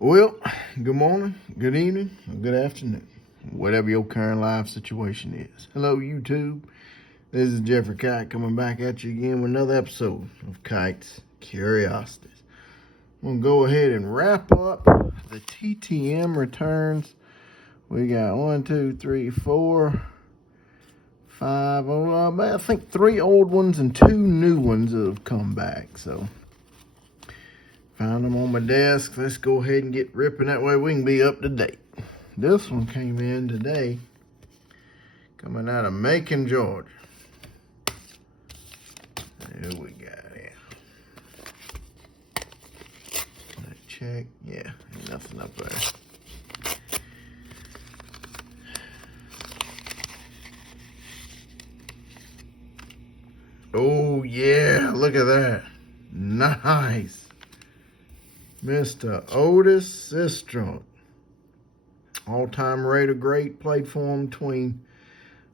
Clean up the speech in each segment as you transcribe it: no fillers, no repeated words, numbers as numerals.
Well, good morning, good evening, or good afternoon, whatever your current life situation is. Hello, YouTube. This is Jeffrey Kite coming back at you again with another episode of Kite's Curiosities. I'm going to go ahead and wrap up the TTM returns. We got 1, 2, 3, 4, 5, I think 3 old ones and 2 new ones that have come back. So, found them on my desk. Let's go ahead and get ripping. That way we can be up to date. This one came in today, coming out of Macon, Georgia. There we got it. Check. Yeah, ain't nothing up there. Oh, yeah, look at that. Nice. Mr. Otis Sistrunk. All-time Raider great. Played for him between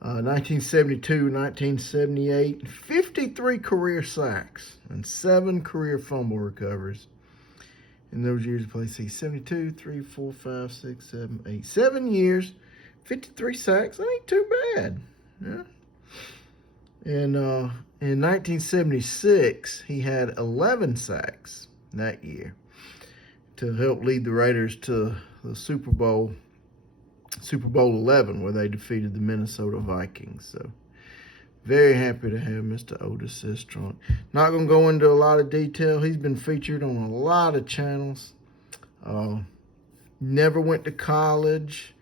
1972 and 1978. 53 career sacks and 7 career fumble recoveries. In those years, he played 72, 3, 4, 5, 6, 7, 8. 7 years, 53 sacks. That ain't too bad. Yeah. And in 1976, he had 11 sacks that year to help lead the Raiders to the Super Bowl 11, where they defeated the Minnesota Vikings. So, very happy to have Mr. Otis Sistrunk. Not going to go into a lot of detail. He's been featured on a lot of channels. Never went to college.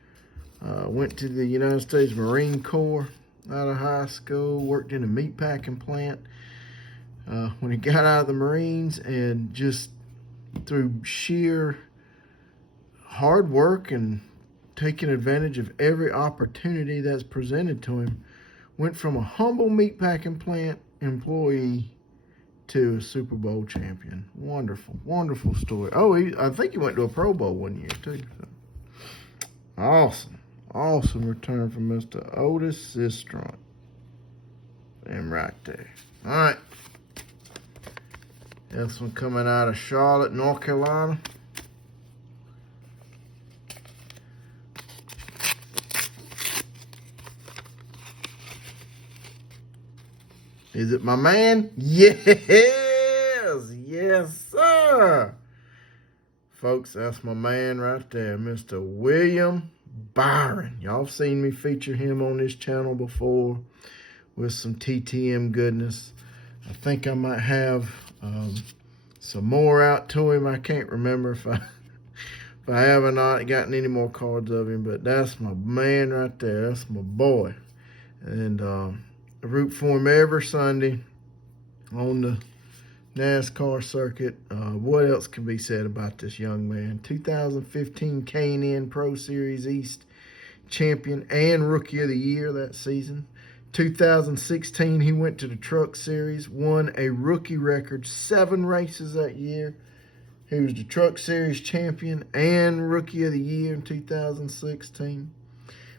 Went to the United States Marine Corps out of high school. Worked in a meatpacking plant when he got out of the Marines, and just through sheer hard work and taking advantage of every opportunity that's presented to him, went from a humble meatpacking plant employee to a Super Bowl champion. Wonderful, wonderful story. Oh, I think he went to a Pro Bowl one year, too. So. Awesome return from Mr. Otis Sistrunk. And right there. All right. This one coming out of Charlotte, North Carolina. Is it my man? Yes! Yes, sir! Folks, that's my man right there, Mr. William Byron. Y'all have seen me feature him on this channel before with some TTM goodness. I think I might have some more out to him. I can't remember if I have or not gotten any more cards of him, but that's my man right there. That's my boy. And I root for him every Sunday on the NASCAR circuit. What else can be said about this young man? 2015 K&N Pro Series East champion and Rookie of the Year that season. 2016, he went to the Truck Series, won a rookie record 7 races that year. He was the Truck Series champion and Rookie of the Year in 2016.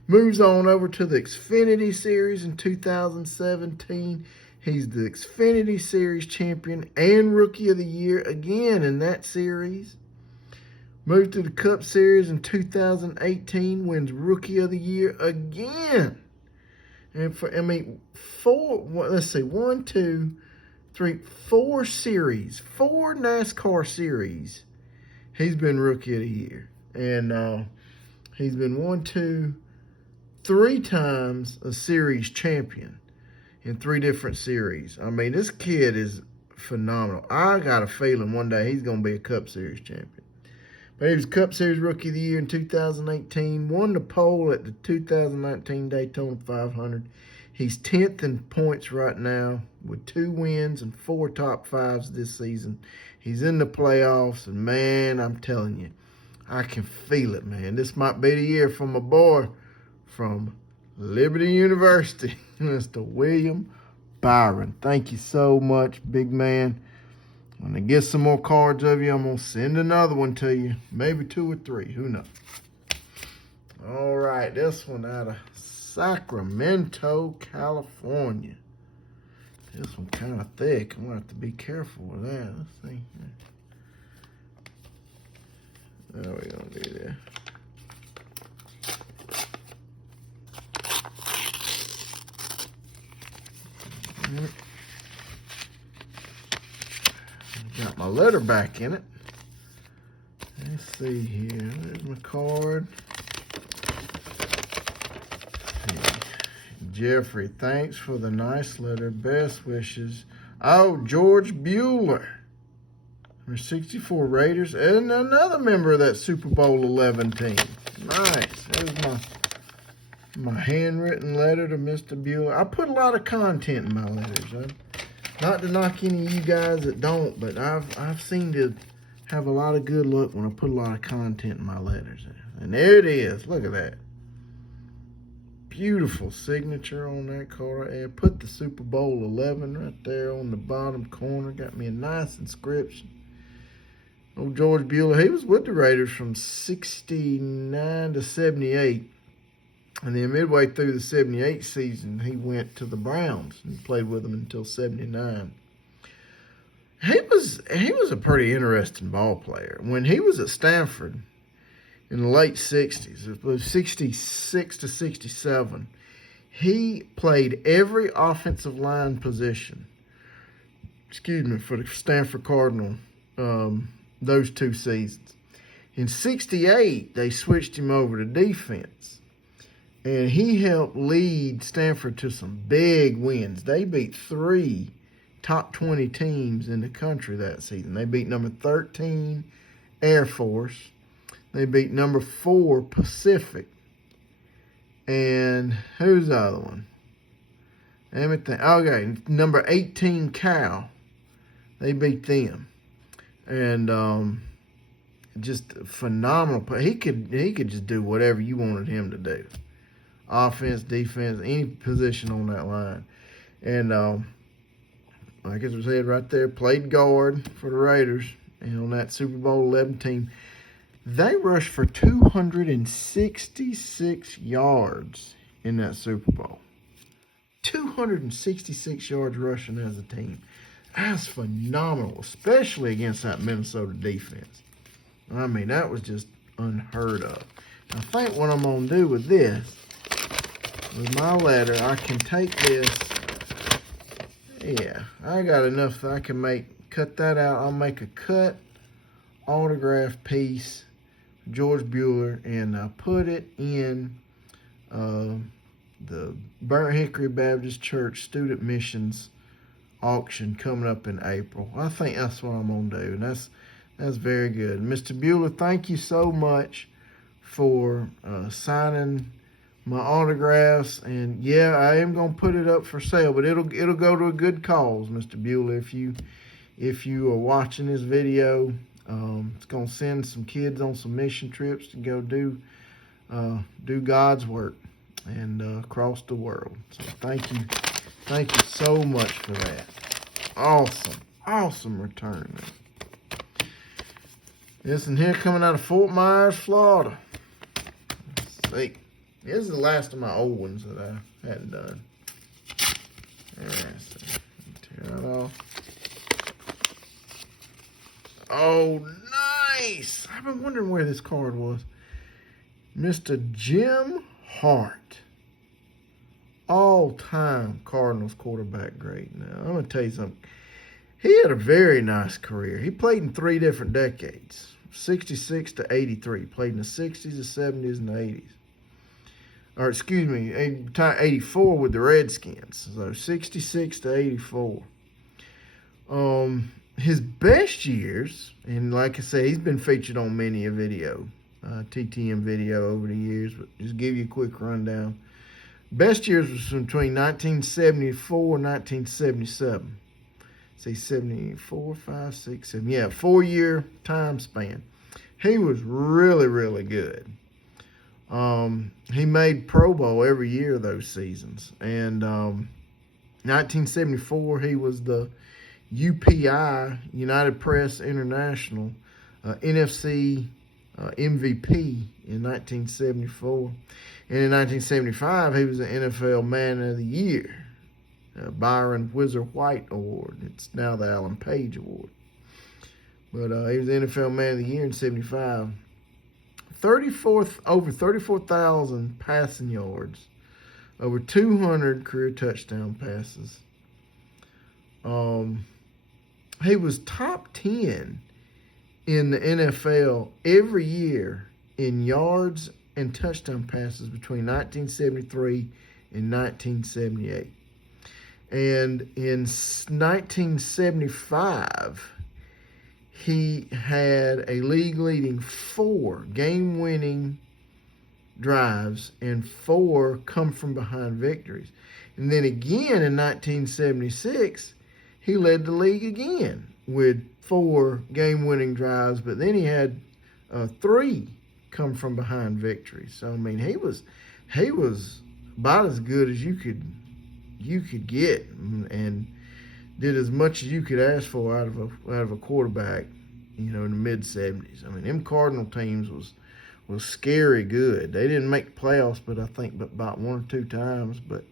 Moves on over to the Xfinity Series in 2017. He's the Xfinity Series champion and Rookie of the Year again in that series. Moved to the Cup Series in 2018, wins Rookie of the Year again. And for, 4 series, 4 NASCAR series, he's been Rookie of the Year. And he's been 3 times a series champion in 3 different series. I mean, this kid is phenomenal. I got a feeling one day he's going to be a Cup Series champion. But he was Cup Series Rookie of the Year in 2018, won the pole at the 2019 Daytona 500. He's 10th in points right now with 2 wins and 4 top 5s this season. He's in the playoffs, and man, I'm telling you, I can feel it, man. This might be the year for my boy from Liberty University, Mr. William Byron. Thank you so much, big man. When I get some more cards of you, I'm going to send another one to you. Maybe 2 or 3. Who knows? All right. This one out of Sacramento, California. This one kind of thick. I'm going to have to be careful with that. Let's see. How are we going to do this? Got my letter back in it. Let's see here. There's my card. Jeffrey, thanks for the nice letter. Best wishes. Oh, George Buehler. Number 64 Raiders. And another member of that Super Bowl 11 team. Nice. There's my handwritten letter to Mr. Buehler. I put a lot of content in my letters. Not to knock any of you guys that don't, but I've seemed to have a lot of good luck when I put a lot of content in my letters. And there it is. Look at that. Beautiful signature on that card. And put the Super Bowl 11 right there on the bottom corner. Got me a nice inscription. Old George Buehler, he was with the Raiders from 69 to 78. And then midway through the 78 season, he went to the Browns and played with them until 79. He was a pretty interesting ball player. When he was at Stanford in the late 60s, it was 66 to 67, he played every offensive line position, for the Stanford Cardinal those 2 seasons. In 68, they switched him over to defense. And he helped lead Stanford to some big wins. They beat 3 top 20 teams in the country that season. They beat number 13, Air Force. They beat number 4, Pacific. And who's the other one? Let me think. Okay, number 18, Cal. They beat them. And just phenomenal. He could just do whatever you wanted him to do. Offense, defense, any position on that line. And like it was said right there, played guard for the Raiders. And on that Super Bowl 11 team, they rushed for 266 yards in that Super Bowl. 266 yards rushing as a team. That's phenomenal, especially against that Minnesota defense. I mean, that was just unheard of. I think what I'm going to do with this, with my letter, I can take this. Yeah, I got enough that I can cut that out. I'll make a cut autograph piece, George Buehler, and put it in the Burnt Hickory Baptist Church Student Missions auction coming up in April. I think that's what I'm going to do, and that's very good. Mr. Buehler, thank you so much for signing my autographs, and yeah, I am gonna put it up for sale, but it'll go to a good cause, Mr. Buehler. If you are watching this video, it's gonna send some kids on some mission trips to go do God's work and across the world. So thank you so much for that. Awesome return. This one here coming out of Fort Myers, Florida. Let's see. This is the last of my old ones that I hadn't done. So tear that off. Oh, nice! I've been wondering where this card was. Mr. Jim Hart. All-time Cardinals quarterback great. Now, I'm going to tell you something. He had a very nice career. He played in 3 different decades. 66 to 83. Played in the 60s, the 70s, and the 80s. Or, excuse me, 84 with the Redskins. So, 66 to 84. His best years, and like I say, he's been featured on many a video, TTM video over the years, but just give you a quick rundown. Best years was between 1974 and 1977. See, 74, 5, 6, 7. Yeah, 4-year time span. He was really, really good. He made Pro Bowl every year of those seasons. And 1974, he was the UPI, United Press International, NFC MVP in 1974. And in 1975, he was the NFL Man of the Year. Byron Wizard White Award. It's now the Alan Page Award. But he was the NFL Man of the Year in 75. over 34,000 passing yards, over 200 career touchdown passes. He was top 10 in the NFL every year in yards and touchdown passes between 1973 and 1978. And in 1975, he had a league-leading 4 game-winning drives and 4 come-from-behind victories. And then again in 1976, he led the league again with 4 game-winning drives, but then he had 3 come-from-behind victories. So I mean, he was about as good as you could get, and did as much as you could ask for out of a quarterback, in the mid-70s. I mean, them Cardinal teams was scary good. They didn't make the playoffs, but I think about 1 or 2 times. But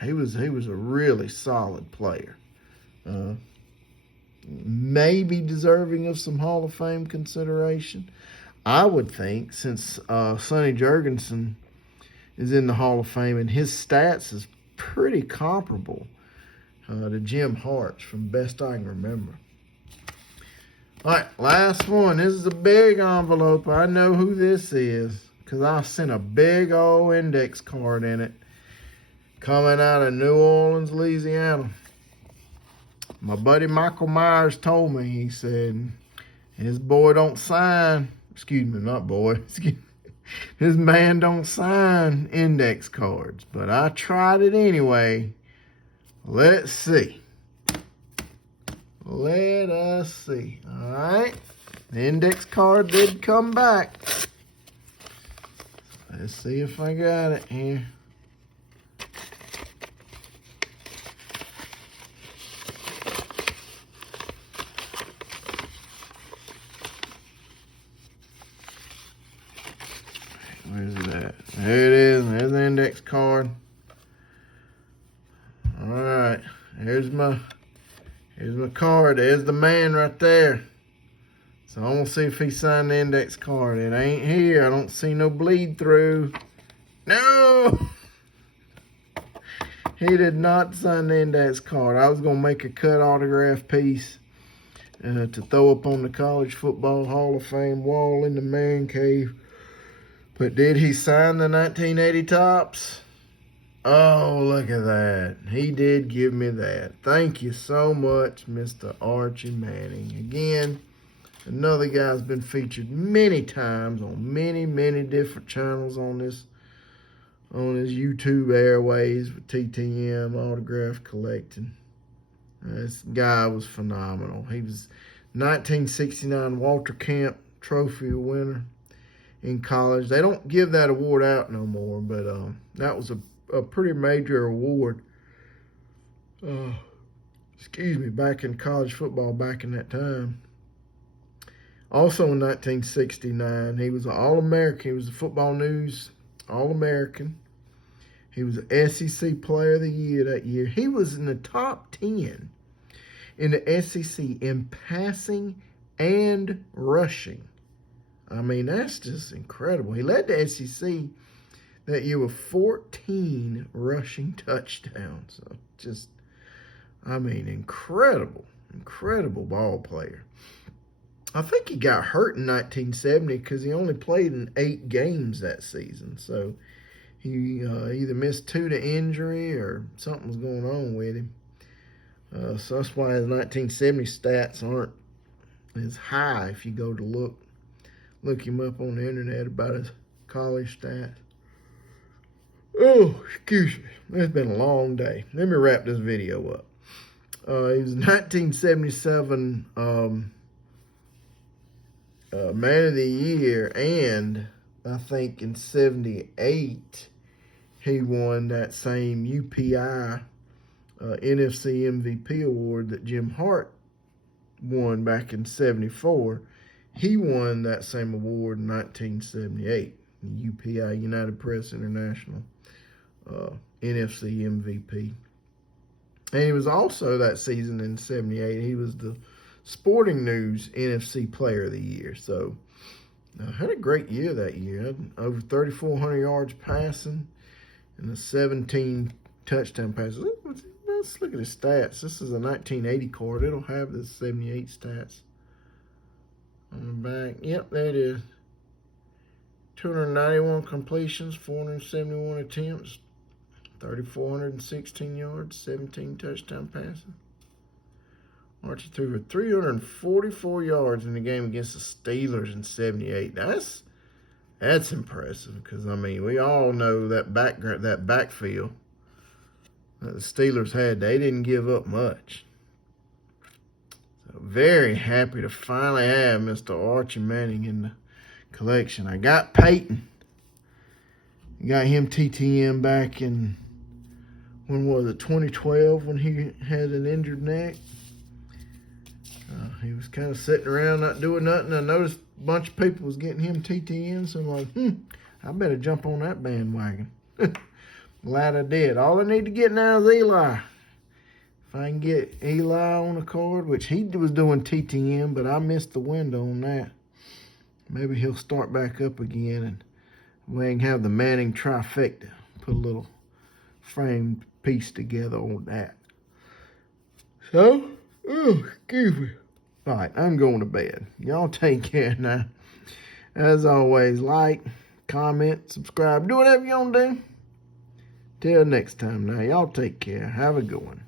he was a really solid player. Maybe deserving of some Hall of Fame consideration, I would think, since Sonny Jurgensen is in the Hall of Fame, and his stats is pretty comparable to Jim Hart's from best I can remember. All right, last one. This is a big envelope. I know who this is because I sent a big old index card in it coming out of New Orleans, Louisiana. My buddy Michael Myers told me, he said, his boy don't sign, his man don't sign index cards, but I tried it anyway. Let's see. Let us see. All right. The index card did come back. Let's see if I got it here. Where's it at? There it is. There's the index card. All right. Here's my card. There's the man right there. So I'm going to see if he signed the index card. It ain't here. I don't see no bleed through. No! He did not sign the index card. I was going to make a cut autograph piece to throw up on the College Football Hall of Fame wall in the man cave. But did he sign the 1980 Topps? Oh, look at that. He did give me that. Thank you so much, Mr. Archie Manning. Again, another guy's been featured many times on many, many different channels on his YouTube airways with TTM, autograph collecting. This guy was phenomenal. He was 1969 Walter Camp Trophy winner in college. They don't give that award out no more, but that was a pretty major award. Back in college football back in that time. Also in 1969, he was an All-American. He was a Football News All-American. He was an SEC Player of the Year that year. He was in the top 10 in the SEC in passing and rushing. I mean, that's just incredible. He led the SEC that year with 14 rushing touchdowns. So just, I mean, incredible ball player. I think he got hurt in 1970 because he only played in 8 games that season. So he either missed 2 to injury or something was going on with him. So that's why his 1970 stats aren't as high if you go to look him up on the internet about his college stats. Oh, excuse me. It's been a long day. Let me wrap this video up. He was 1977 Man of the Year, and I think in 78 he won that same UPI NFC MVP award that Jim Hart won back in 74. He won that same award in 1978, UPI, United Press International NFC MVP. And he was also that season in 78, he was the Sporting News NFC Player of the Year. So, had a great year that year. Had over 3,400 yards passing and a 17 touchdown passes. Let's look at his stats. This is a 1980 card. It'll have the 78 stats on the back. Yep, there it is. 291 completions, 471 attempts, 3,416 yards, 17 touchdown passes. Archie threw for 344 yards in the game against the Steelers in 78. That's impressive because, I mean, we all know that backfield that the Steelers had, they didn't give up much. So very happy to finally have Mr. Archie Manning in the collection. I got Peyton. Got him TTM back in, when was it, 2012, when he had an injured neck. He was kind of sitting around not doing nothing. I noticed a bunch of people was getting him TTM, so I'm like, I better jump on that bandwagon. Glad I did. All I need to get now is Eli. If I can get Eli on the card, which he was doing TTM, but I missed the window on that. Maybe he'll start back up again, and we can have the Manning trifecta. Put a little framed piece together on that. So, excuse me. All right, I'm going to bed. Y'all take care now. As always, like, comment, subscribe. Do whatever you want to do. Till next time now. Y'all take care. Have a good one.